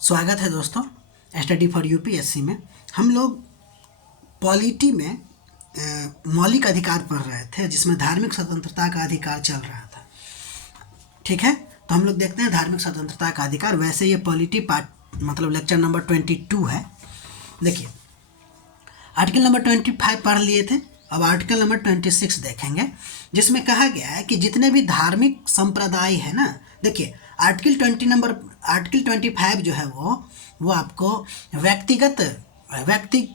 स्वागत है दोस्तों स्टडी फॉर यूपीएससी में। हम लोग पॉलिटी में मौलिक अधिकार पढ़ रहे थे जिसमें धार्मिक स्वतंत्रता का अधिकार चल रहा था। ठीक है, तो हम लोग देखते हैं धार्मिक स्वतंत्रता का अधिकार। वैसे ये पॉलिटी पार्ट मतलब लेक्चर नंबर 22 है। देखिए, आर्टिकल नंबर 25 पढ़ लिए थे, अब आर्टिकल नंबर 26 देखेंगे जिसमें कहा गया है कि जितने भी धार्मिक संप्रदाय है ना, देखिए आर्टिकल 25 जो है वो आपको व्यक्ति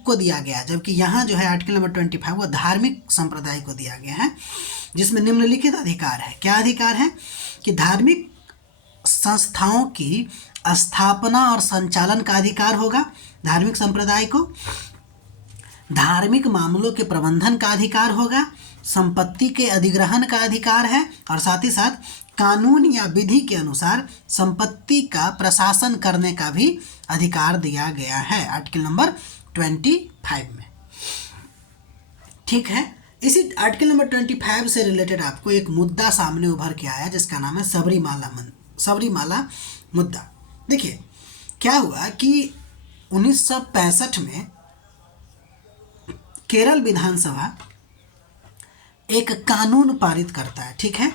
को दिया गया है, जबकि यहाँ जो है आर्टिकल नंबर 25 वो धार्मिक संप्रदाय को दिया गया है, जिसमें निम्नलिखित अधिकार है। क्या अधिकार है कि धार्मिक संस्थाओं की स्थापना और संचालन का अधिकार होगा धार्मिक संप्रदाय को, धार्मिक मामलों के प्रबंधन का अधिकार होगा, संपत्ति के अधिग्रहण का अधिकार है, और साथ ही साथ कानून या विधि के अनुसार संपत्ति का प्रशासन करने का भी अधिकार दिया गया है आर्टिकल नंबर 25 में। ठीक है, इसी आर्टिकल नंबर 25 से रिलेटेड आपको एक मुद्दा सामने उभर के आया जिसका नाम है सबरीमाला मुद्दा। देखिए, क्या हुआ कि 1965 में केरल विधानसभा एक कानून पारित करता है, ठीक है,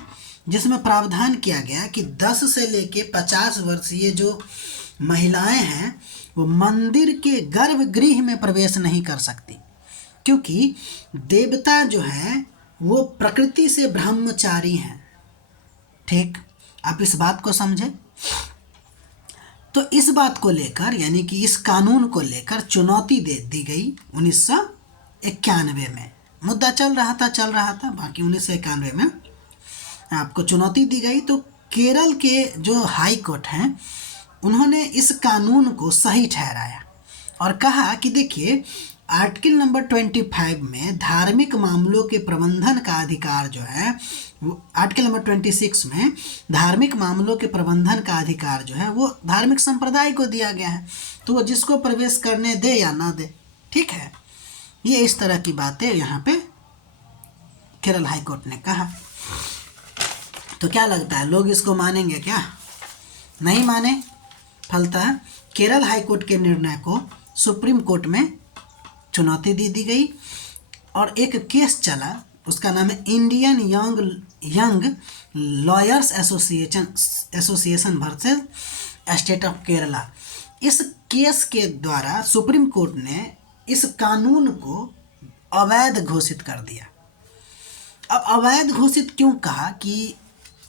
जिसमें प्रावधान किया गया कि 10 से लेके 50 वर्षीय जो महिलाएं हैं वो मंदिर के गर्भगृह में प्रवेश नहीं कर सकती, क्योंकि देवता जो है वो प्रकृति से ब्रह्मचारी हैं। ठीक, आप इस बात को समझें। तो इस बात को लेकर यानी कि इस कानून को लेकर चुनौती दे दी गई 1991 में। मुद्दा चल रहा था बाकी 1991 में आपको चुनौती दी गई। तो केरल के जो हाई कोर्ट हैं उन्होंने इस कानून को सही ठहराया और कहा कि देखिए, आर्टिकल नंबर 25 में धार्मिक मामलों के प्रबंधन का अधिकार जो है वो आर्टिकल नंबर 26 में धार्मिक मामलों के प्रबंधन का अधिकार जो है वो धार्मिक संप्रदाय को दिया गया है, तो वो जिसको प्रवेश करने दे या ना दे। ठीक है, ये इस तरह की बातें यहाँ पे केरल हाई कोर्ट ने कहा। तो क्या लगता है, लोग इसको मानेंगे क्या? नहीं माने। फलतः केरल हाई कोर्ट के निर्णय को सुप्रीम कोर्ट में चुनौती दी गई और एक केस चला, उसका नाम है Indian young lawyers association versus state of Kerala. इस केस के द्वारा सुप्रीम कोर्ट ने इस कानून को अवैध घोषित कर दिया। अब अवैध घोषित क्यों कहा कि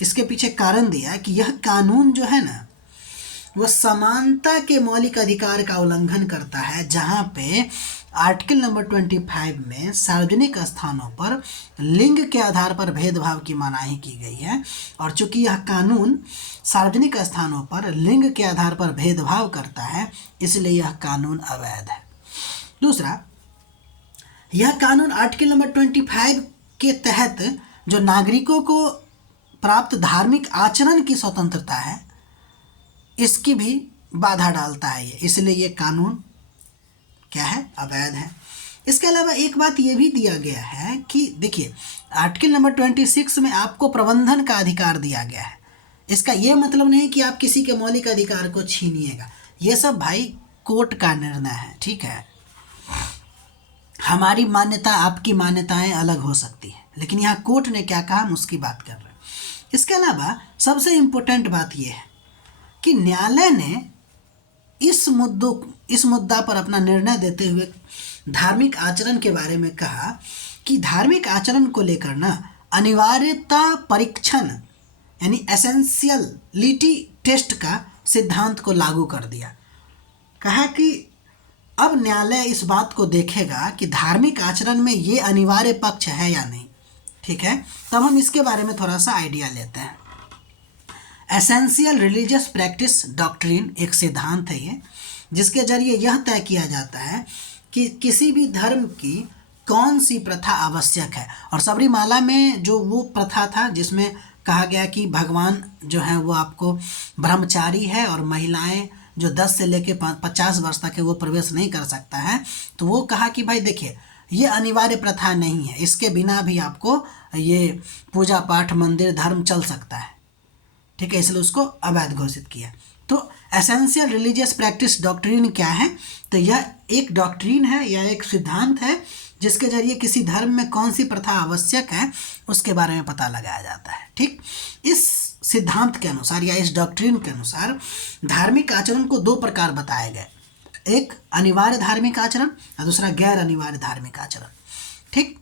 इसके पीछे कारण दिया कि यह कानून जो है ना वह समानता के मौलिक अधिकार का उल्लंघन करता है, जहां पे आर्टिकल नंबर 25 में सार्वजनिक स्थानों पर लिंग के आधार पर भेदभाव की मनाही की गई है, और चूंकि यह कानून सार्वजनिक स्थानों पर लिंग के आधार पर भेदभाव करता है इसलिए यह कानून अवैध है। दूसरा, यह कानून आर्टिकल नंबर 25 के तहत जो नागरिकों को प्राप्त धार्मिक आचरण की स्वतंत्रता है इसकी भी बाधा डालता है ये, इसलिए ये कानून क्या है, अवैध है। इसके अलावा एक बात ये भी दिया गया है कि देखिए, आर्टिकल नंबर 26 में आपको प्रबंधन का अधिकार दिया गया है। इसका ये मतलब नहीं कि आप किसी के मौलिक अधिकार को छीनिएगा, ये सब भाई कोर्ट का निर्णय है। ठीक है, हमारी मान्यता आपकी मान्यताएं अलग हो सकती है, लेकिन यहाँ कोर्ट ने क्या कहा हम उसकी बात कर रहे हैं। इसके अलावा सबसे इम्पोर्टेंट बात यह है कि न्यायालय ने इस मुद्दा पर अपना निर्णय देते हुए धार्मिक आचरण के बारे में कहा कि धार्मिक आचरण को लेकर ना अनिवार्यता परीक्षण यानी एसेंशियलिटी टेस्ट का सिद्धांत को लागू कर दिया। कहा कि अब न्यायालय इस बात को देखेगा कि धार्मिक आचरण में ये अनिवार्य पक्ष है या नहीं। ठीक है, तब हम इसके बारे में थोड़ा सा आइडिया लेते हैं। एसेंशियल रिलीजियस प्रैक्टिस डॉक्ट्रिन एक सिद्धांत है ये, जिसके जरिए यह तय किया जाता है कि किसी भी धर्म की कौन सी प्रथा आवश्यक है। और सबरीमाला में जो वो प्रथा था जिसमें कहा गया कि भगवान जो है वो आपको ब्रह्मचारी है और महिलाएं जो 10 से लेके 50 वर्ष तक है वो प्रवेश नहीं कर सकता है, तो वो कहा कि भाई देखिए, ये अनिवार्य प्रथा नहीं है, इसके बिना भी आपको ये पूजा पाठ मंदिर धर्म चल सकता है। ठीक है, इसलिए उसको अवैध घोषित किया। तो एसेंशियल रिलीजियस प्रैक्टिस डॉक्ट्रिन क्या है? तो यह एक डॉक्ट्रिन है या एक सिद्धांत है जिसके जरिए किसी धर्म में कौन सी प्रथा आवश्यक है उसके बारे में पता लगाया जाता है। ठीक, इस सिद्धांत के अनुसार या इस डॉक्ट्रिन के अनुसार धार्मिक आचरण को दो प्रकार बताए गए, एक अनिवार्य धार्मिक आचरण और दूसरा गैर अनिवार्य धार्मिक आचरण। ठीक,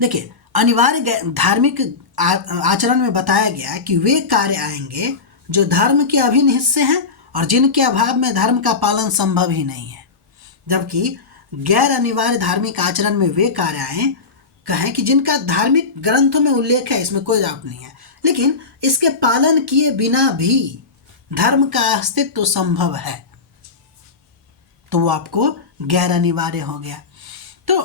देखिए, अनिवार्य धार्मिक आचरण में बताया गया कि वे कार्य आएंगे जो धर्म के अभिन्न हिस्से हैं और जिनके अभाव में धर्म का पालन संभव ही नहीं है, जबकि गैर अनिवार्य धार्मिक आचरण में वे कार्य आए कहें कि जिनका धार्मिक ग्रंथों में उल्लेख है, इसमें कोई डाउट नहीं है, लेकिन इसके पालन किए बिना भी धर्म का अस्तित्व संभव है, तो वो आपको गैर अनिवार्य हो गया। तो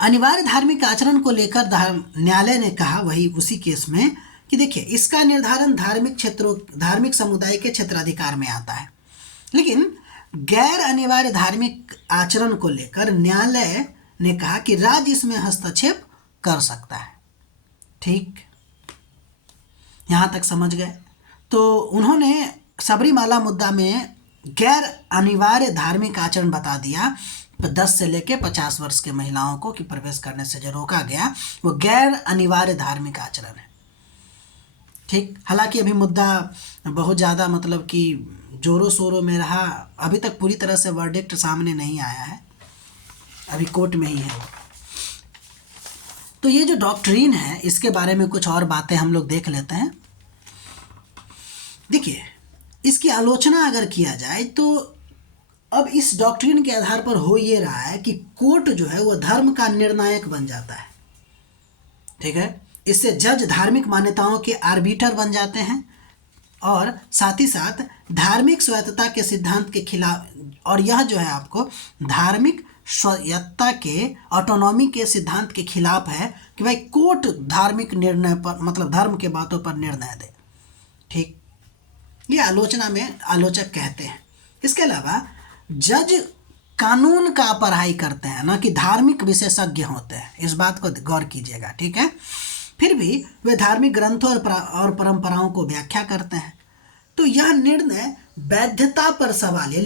अनिवार्य धार्मिक आचरण को लेकर न्यायालय ने कहा वही उसी केस में कि देखिए, इसका निर्धारण धार्मिक समुदाय के क्षेत्राधिकार में आता है, लेकिन गैर अनिवार्य धार्मिक आचरण को लेकर न्यायालय ने कहा कि राज्य इसमें हस्तक्षेप कर सकता है। ठीक, यहाँ तक समझ गए? तो उन्होंने सबरीमाला मुद्दा में गैर अनिवार्य धार्मिक आचरण बता दिया, 10 से लेकर 50 वर्ष के महिलाओं को कि प्रवेश करने से जो रोका गया वो गैर अनिवार्य धार्मिक आचरण है। ठीक, हालांकि अभी मुद्दा बहुत ज़्यादा मतलब कि जोरों शोरों में रहा, अभी तक पूरी तरह से वर्डिक्ट सामने नहीं आया है, अभी कोर्ट में ही है। तो ये जो डॉक्ट्रिन है इसके बारे में कुछ और बातें हम लोग देख लेते हैं। देखिए, इसकी आलोचना अगर किया जाए तो अब इस डॉक्ट्रिन के आधार पर हो ये रहा है कि कोर्ट जो है वो धर्म का निर्णायक बन जाता है। ठीक है, इससे जज धार्मिक मान्यताओं के आर्बिटर बन जाते हैं और साथ ही साथ धार्मिक स्वायत्तता के सिद्धांत के खिलाफ, और यह जो है आपको धार्मिक स्वायत्तता के ऑटोनॉमी के सिद्धांत के खिलाफ है कि भाई कोर्ट धार्मिक निर्णय पर मतलब धर्म के बातों पर निर्णय दे। ठीक, ये आलोचना में आलोचक कहते हैं। इसके अलावा जज कानून का पढ़ाई करते हैं, ना कि धार्मिक विशेषज्ञ होते हैं, इस बात को गौर कीजिएगा। ठीक है, फिर भी वे धार्मिक ग्रंथों और परंपराओं को व्याख्या करते हैं। तो यह निर्णय वैधता पर सवाल है,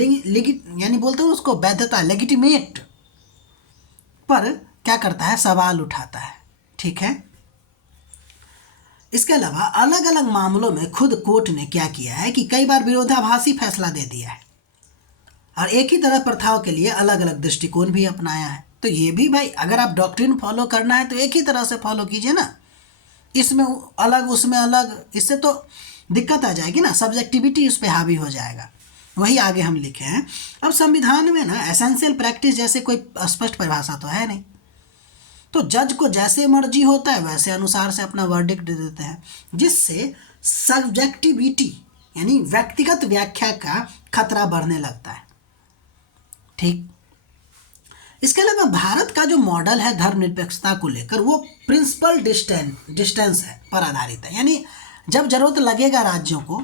यानी बोलते हैं उसको वैधता, लेगिटिमेट पर क्या करता है, सवाल उठाता है। ठीक है, इसके अलावा अलग अलग मामलों में खुद कोर्ट ने क्या किया है कि कई बार विरोधाभासी फैसला दे दिया है और एक ही तरह प्रथाओं के लिए अलग अलग दृष्टिकोण भी अपनाया है। तो ये भी भाई, अगर आप डॉक्ट्रिन फॉलो करना है तो एक ही तरह से फॉलो कीजिए ना, इसमें अलग उसमें अलग, इससे तो दिक्कत आ जाएगी ना, सब्जेक्टिविटी इस पे हावी हो जाएगा। वही आगे हम लिखे हैं। अब संविधान में ना एसेंशियल प्रैक्टिस जैसे कोई स्पष्ट परिभाषा तो है नहीं, तो जज को जैसे मर्जी होता है वैसे अनुसार से अपना वर्डिक्ट दे देते हैं, जिससे सब्जेक्टिविटी यानी व्यक्तिगत व्याख्या का खतरा बढ़ने लगता है। ठीक, इसके अलावा भारत का जो मॉडल है धर्मनिरपेक्षता को लेकर वो प्रिंसिपल डिस्टेंस है पर आधारित है, यानी जब जरूरत लगेगा राज्यों को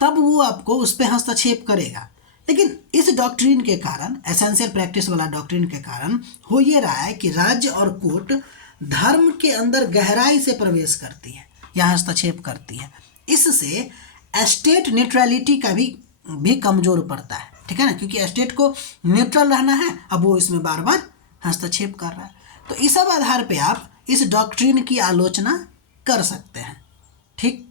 तब वो आपको उस पर हस्तक्षेप करेगा। लेकिन इस डॉक्ट्रिन के कारण, एसेंशियल प्रैक्टिस वाला डॉक्ट्रिन के कारण हो ये रहा है कि राज्य और कोर्ट धर्म के अंदर गहराई से प्रवेश करती है या हस्तक्षेप करती है। इससे स्टेट न्यूट्रलिटी का भी कमजोर पड़ता है। ठीक है ना, क्योंकि स्टेट को न्यूट्रल रहना है, अब वो इसमें बार बार हस्तक्षेप कर रहा है। तो इस सब आधार पे आप इस डॉक्ट्रिन की आलोचना कर सकते हैं। ठीक,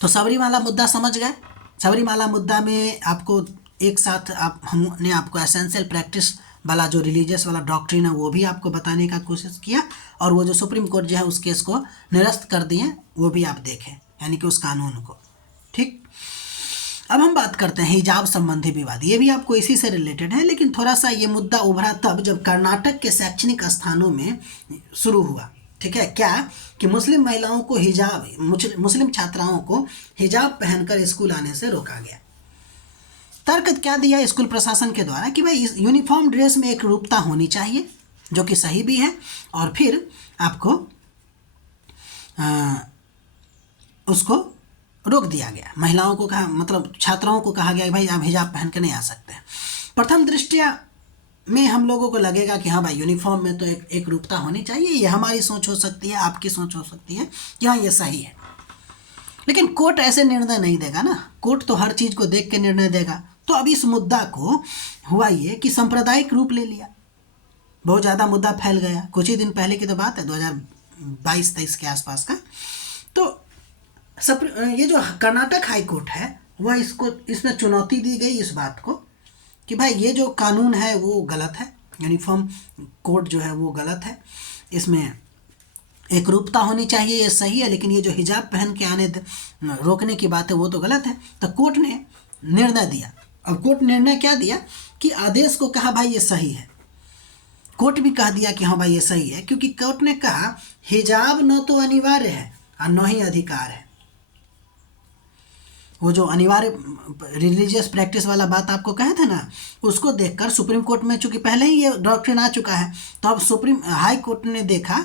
तो सबरीमाला मुद्दा समझ गए। सबरीमाला मुद्दा में आपको एक साथ हमने आपको एसेंशियल प्रैक्टिस वाला जो रिलीजियस वाला डॉक्ट्रिन है वो भी आपको बताने का कोशिश किया, और वो जो सुप्रीम कोर्ट जो है उस केस को निरस्त कर दिए वो भी आप देखें, यानी कि उस कानून को। ठीक, अब हम बात करते हैं हिजाब संबंधी विवाद। ये भी आपको इसी से रिलेटेड है, लेकिन थोड़ा सा ये मुद्दा उभरा तब जब कर्नाटक के शैक्षणिक स्थानों में शुरू हुआ। ठीक है, क्या कि मुस्लिम महिलाओं को हिजाब, मुस्लिम छात्राओं को हिजाब पहनकर स्कूल आने से रोका गया। तर्क क्या दिया स्कूल प्रशासन के द्वारा कि भाई इस यूनिफॉर्म ड्रेस में एक रूपता होनी चाहिए, जो कि सही भी है, और फिर आपको उसको रोक दिया गया। महिलाओं को कहा, मतलब छात्राओं को कहा गया कि भाई आप हिजाब पहन के नहीं आ सकते। प्रथम दृष्टया में हम लोगों को लगेगा कि हाँ भाई यूनिफॉर्म में तो एक रूपता होनी चाहिए, ये हमारी सोच हो सकती है, आपकी सोच हो सकती है, यहाँ ये सही है। लेकिन कोर्ट ऐसे निर्णय नहीं देगा ना, कोर्ट तो हर चीज़ को देख के निर्णय देगा। तो अब इस मुद्दा को हुआ ये कि सांप्रदायिक रूप ले लिया, बहुत ज़्यादा मुद्दा फैल गया। कुछ ही दिन पहले की तो बात है, 2022-23 के आसपास का। तो ये जो कर्नाटक हाई कोर्ट है वह इसमें चुनौती दी गई इस बात को कि भाई ये जो कानून है वो गलत है, यूनिफॉर्म कोड जो है वो गलत है, इसमें एक रूपता होनी चाहिए, ये सही है, लेकिन ये जो हिजाब पहन के आने रोकने की बात है वो तो गलत है। तो कोर्ट ने निर्णय दिया। अब कोर्ट निर्णय क्या दिया कि आदेश को कहा भाई ये सही है, कोर्ट भी कह दिया कि हाँ भाई ये सही है, क्योंकि कोर्ट ने कहा हिजाब न तो अनिवार्य है और न ही अधिकार है। वो जो अनिवार्य रिलीजियस प्रैक्टिस वाला बात आपको कहे थे ना, उसको देखकर सुप्रीम कोर्ट में चूंकि पहले ही ये डॉक्ट्रिन आ चुका है, तो अब सुप्रीम हाई कोर्ट ने देखा,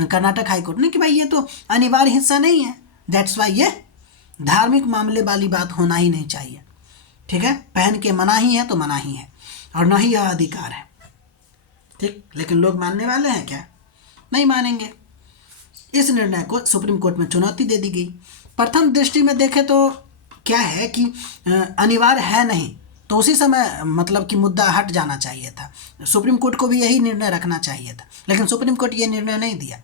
कर्नाटक हाई कोर्ट ने, कि भाई ये तो अनिवार्य हिस्सा नहीं है, दैट्स वाई ये धार्मिक मामले वाली बात होना ही नहीं चाहिए। ठीक है, पहन के मना ही है तो मना ही है, और ना ही यह अधिकार है। ठीक, लेकिन लोग मानने वाले हैं क्या? नहीं मानेंगे। इस निर्णय को सुप्रीम कोर्ट में चुनौती दे दी गई। प्रथम दृष्टि में देखें तो क्या है कि अनिवार्य है नहीं, तो उसी समय मतलब कि मुद्दा हट जाना चाहिए था, सुप्रीम कोर्ट को भी यही निर्णय रखना चाहिए था, लेकिन सुप्रीम कोर्ट ये निर्णय नहीं दिया।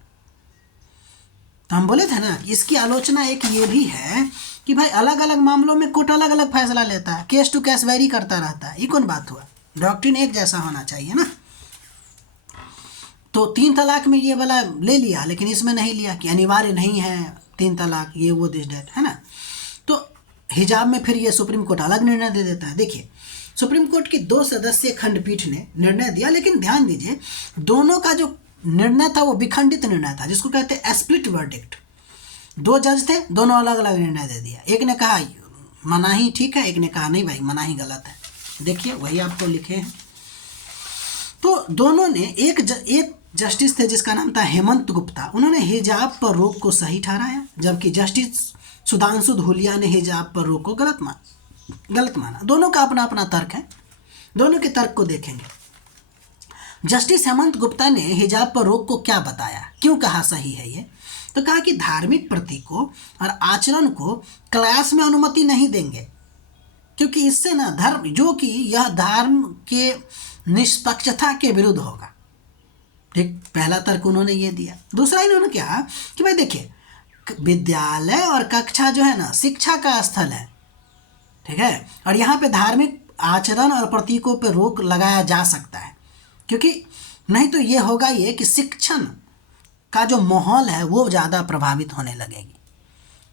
तो हम बोले थे ना, इसकी आलोचना एक ये भी है कि भाई अलग अलग मामलों में कोर्ट अलग अलग फैसला लेता है, केस टू केस वेरी करता रहता है। ये कौन बात हुआ? डॉक्ट्रिन एक जैसा होना चाहिए ना। तो 3 तलाक में ये वाला ले लिया, लेकिन इसमें नहीं लिया कि अनिवार्य नहीं है 3 तलाक, ये वो दिस डेट, है ना। तो हिजाब में फिर ये सुप्रीम कोर्ट अलग निर्णय दे देता है। देखिए, सुप्रीम कोर्ट की 2 सदस्यीय खंडपीठ ने निर्णय दिया, लेकिन ध्यान दीजिए दोनों का जो निर्णय था वो विखंडित निर्णय था, जिसको कहते हैं स्प्लिट वर्डिक्ट। 2 जज थे, दोनों अलग अलग निर्णय दे दिया। एक ने कहा मनाही ठीक है, एक ने कहा नहीं भाई मनाही गलत है। देखिए वही आपको लिखे हैं। तो दोनों ने एक जस्टिस थे जिसका नाम था हेमंत गुप्ता, उन्होंने हिजाब पर रोक को सही ठहराया, जबकि जस्टिस सुधांशु धूलिया ने हिजाब पर रोक को गलत माना। दोनों का अपना अपना तर्क है, दोनों के तर्क को देखेंगे। जस्टिस हेमंत गुप्ता ने हिजाब पर रोक को क्या बताया, क्यों कहा सही है ये, तो कहा कि धार्मिक प्रतीकों और आचरण को क्लास में अनुमति नहीं देंगे, क्योंकि इससे ना धर्म जो कि यह धर्म के निष्पक्षता के विरुद्ध होगा। ठीक, पहला तर्क उन्होंने ये दिया। दूसरा इन्होंने कहा कि भाई देखिए विद्यालय और कक्षा जो है ना शिक्षा का स्थल है, ठीक है, और यहाँ पे धार्मिक आचरण और प्रतीकों पे रोक लगाया जा सकता है, क्योंकि नहीं तो ये होगा ये कि शिक्षण का जो माहौल है वो ज़्यादा प्रभावित होने लगेगी।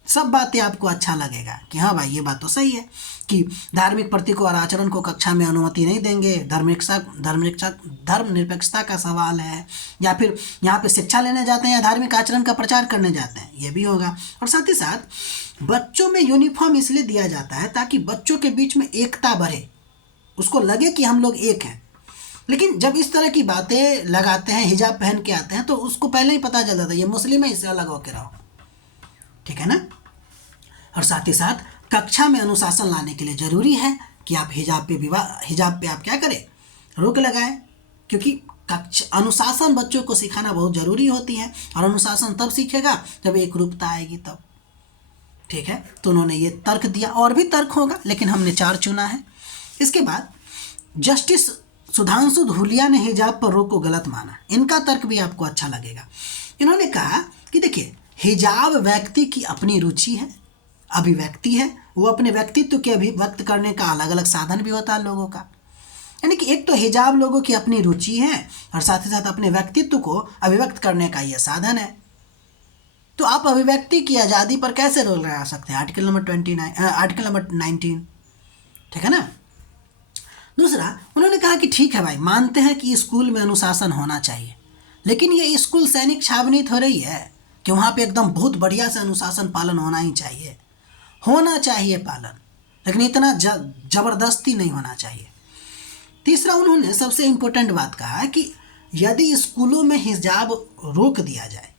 सब बातें आपको अच्छा लगेगा कि हाँ भाई ये बात तो सही है कि धार्मिक प्रतीकों और आचरण को कक्षा में अनुमति नहीं देंगे, धर्मनिरपेक्षता का सवाल है, या फिर यहाँ पे शिक्षा लेने जाते हैं या धार्मिक आचरण का प्रचार करने जाते हैं, ये भी होगा। और साथ ही साथ बच्चों में यूनिफॉर्म इसलिए दिया जाता है ताकि बच्चों के बीच में एकता बढ़े, उसको लगे कि हम लोग एक हैं। लेकिन जब इस तरह की बातें लगाते हैं, हिजाब पहन के आते हैं, तो उसको पहले ही पता चल जाता है ये मुस्लिम है, इससे अलग होकर रहो, ठीक है ना। और साथ ही साथ कक्षा में अनुशासन लाने के लिए ज़रूरी है कि आप हिजाब पे आप क्या करें, रोक लगाएं, क्योंकि अनुशासन बच्चों को सिखाना बहुत ज़रूरी होती है, और अनुशासन तब सीखेगा जब एकरूपता आएगी तब। ठीक है, तो उन्होंने ये तर्क दिया, और भी तर्क होगा लेकिन हमने 4 चुना है। इसके बाद जस्टिस सुधांशु धूलिया ने हिजाब पर रोक को गलत माना। इनका तर्क भी आपको अच्छा लगेगा। इन्होंने कहा कि देखिए हिजाब व्यक्ति की अपनी रुचि है, अभिव्यक्ति है, वो अपने व्यक्तित्व के अभिव्यक्त करने का अलग अलग साधन भी होता है लोगों का। यानी कि एक तो हिजाब लोगों की अपनी रुचि है और साथ ही साथ अपने व्यक्तित्व को अभिव्यक्त करने का ये साधन है। तो आप अभिव्यक्ति की आज़ादी पर कैसे रोक लगा सकते हैं? आर्टिकल नंबर 19, ठीक है ना। दूसरा उन्होंने कहा कि ठीक है भाई, मानते हैं कि स्कूल में अनुशासन होना चाहिए, लेकिन ये स्कूल सैनिक छावनी हो रही है कि वहाँ पे एकदम बहुत बढ़िया से अनुशासन पालन होना ही चाहिए, पालन, लेकिन इतना ज़बरदस्ती नहीं होना चाहिए। तीसरा उन्होंने सबसे इम्पोर्टेंट बात कहा कि यदि स्कूलों में हिजाब रोक दिया जाए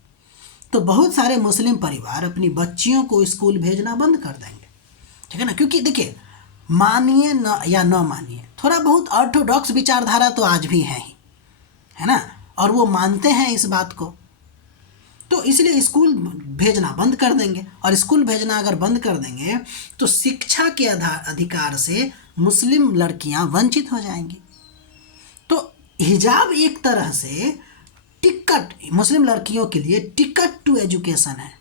तो बहुत सारे मुस्लिम परिवार अपनी बच्चियों को स्कूल भेजना बंद कर देंगे, ठीक है ना। क्योंकि देखिए मानिए न या न मानिए, थोड़ा बहुत ऑर्थोडॉक्स विचारधारा तो आज भी है ही, है ना, और वो मानते हैं इस बात को। तो इसलिए स्कूल भेजना बंद कर देंगे, और स्कूल भेजना अगर बंद कर देंगे तो शिक्षा के अधिकार से मुस्लिम लड़कियां वंचित हो जाएंगी। तो हिजाब एक तरह से टिकट, मुस्लिम लड़कियों के लिए टिकट टू एजुकेशन है,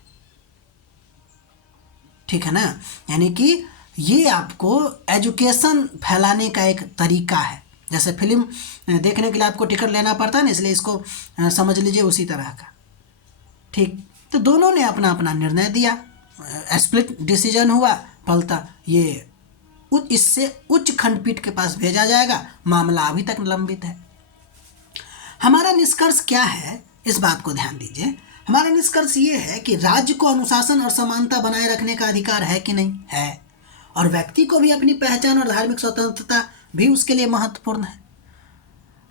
ठीक है ना। यानी कि ये आपको एजुकेशन फैलाने का एक तरीका है। जैसे फिल्म देखने के लिए आपको टिकट लेना पड़ता है ना, इसलिए इसको समझ लीजिए उसी तरह का, ठीक। तो दोनों ने अपना अपना निर्णय दिया, स्प्लिट डिसीजन हुआ, फलता ये इससे उच्च खंडपीठ के पास भेजा जाएगा। मामला अभी तक लंबित है। हमारा निष्कर्ष क्या है, इस बात को ध्यान दीजिए। हमारा निष्कर्ष ये है कि राज्य को अनुशासन और समानता बनाए रखने का अधिकार है कि नहीं है, और व्यक्ति को भी अपनी पहचान और धार्मिक स्वतंत्रता भी उसके लिए महत्वपूर्ण है।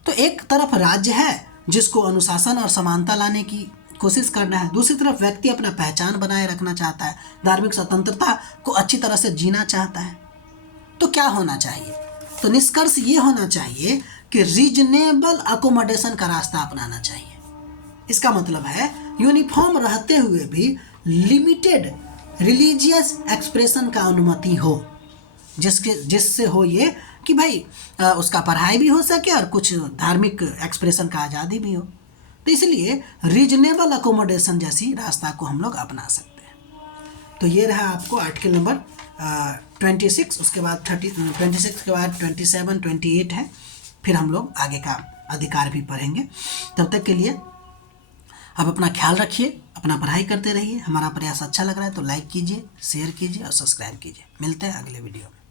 तो एक तरफ राज्य है जिसको अनुशासन और समानता लाने की कोशिश करना है, दूसरी तरफ व्यक्ति अपना पहचान बनाए रखना चाहता है, धार्मिक स्वतंत्रता को अच्छी तरह से जीना चाहता है। तो क्या होना चाहिए? तो निष्कर्ष ये होना चाहिए कि रीजनेबल अकोमोडेशन का रास्ता अपनाना चाहिए। इसका मतलब है यूनिफॉर्म रहते हुए भी लिमिटेड रिलीजियस एक्सप्रेशन का अनुमति हो, जिससे हो ये कि भाई उसका पढ़ाई भी हो सके और कुछ धार्मिक एक्सप्रेशन का आज़ादी भी हो। तो इसलिए रीजनेबल अकोमोडेशन जैसी रास्ता को हम लोग अपना सकते हैं। तो ये रहा आपको आर्टिकल नंबर 26, उसके बाद 26 के बाद 27, 28 है। फिर हम लोग आगे का अधिकार भी पढ़ेंगे। तब तक के लिए आप अपना ख्याल रखिए, अपना पढ़ाई करते रहिए। हमारा प्रयास अच्छा लग रहा है तो लाइक कीजिए, शेयर कीजिए और सब्सक्राइब कीजिए। मिलते हैं अगले वीडियो में।